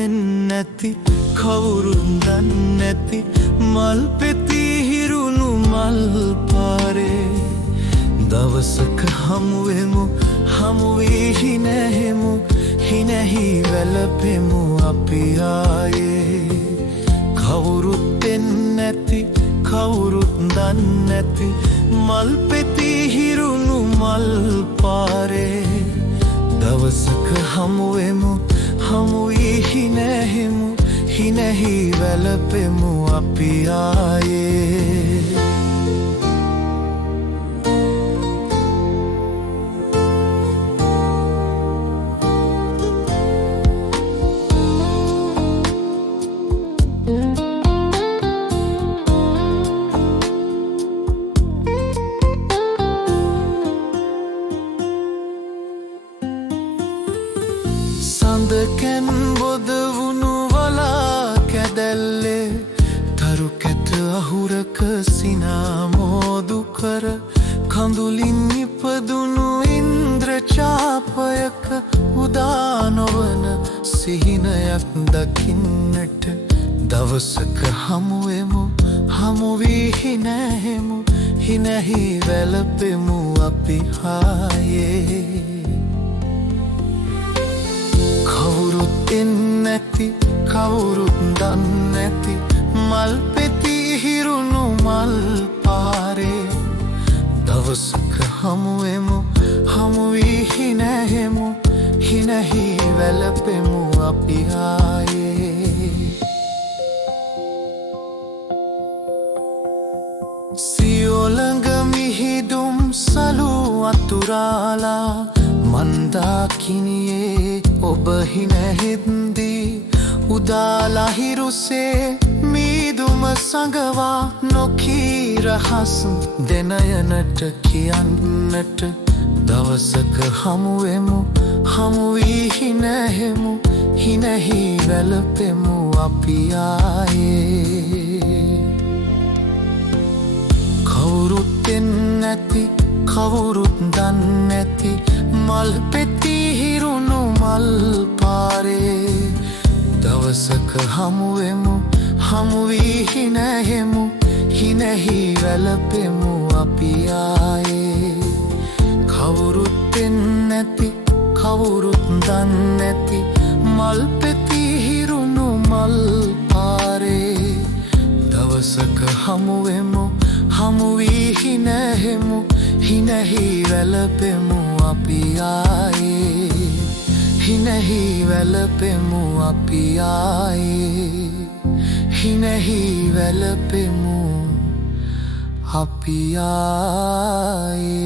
එන්නැති කවුරුත් දන්නේ නැති මල් පෙති හිරුණු මල් පාරේ දවසක හමුවෙමු හමු වී හිනැහෙමු හිනැහි වැළපෙමු අපි ආයේ කවුරුත් එන්නැති කවුරුත් දන්නේ නැති මල් පෙති හිරුණු මල් පාරේ දවසක හමුවෙමු හමු වී හිනැහෙමු හිනැහි වැළපෙමු අපි ආයේ සඳකැන් බොදවුණු වලා කැදැල්ලේ තරු කැත අහුරක සිනාමෝදු කර කඳුලින් ඉපදුණු ඉන්ද්‍රචාපයක උදා නොවන සිහිනයක් දකින්නට දවසක හමුවෙමු හමු වී හිනැහෙමු හිනැහි වැළපෙමු අපි ආයේ කවුරුත් එන්නැති කවුරුත් දන්නේ නැති මල් පෙති හිරුණු මල් පාරේ දවසක හමුවෙමු හමු වී හිනැහෙමු හිනැහි වැළපෙමු අපි ආයේ සියොළඟ මිහිදුම් සලු අතුරාලා මන්දාකිනියේ ඔබ හිනැහෙද්දී උදාලා හිරුසේ මීදුම සඟවා නොකී රහස් දෙනයනට කියන්නට දවසක හමුවෙමු හමු වී හිනැහෙමු හිනැහි වැළපෙමු අපි ආයේ කවුරුත් එන්නැති කවුරුත් දන්නේ නැති මල් පෙති හිරුණු මල් පාරේ දවසක හමුවෙමු හමු වී හිනැහෙමු හිනැහි වැළපෙමු අපි ආයේ කවුරුත් එන්නැති කවුරුත් දන්නේ නැති මල් පෙති හිරුණු මල් පාරේ දවසක හමුවෙමු හමු වී හිනැහෙමු හිනැහි වැළපෙමු අපි ආයේ හිනැහි වැළපෙමු අපි ආයේ හිනැහි වැළපෙමු අපි ආයේ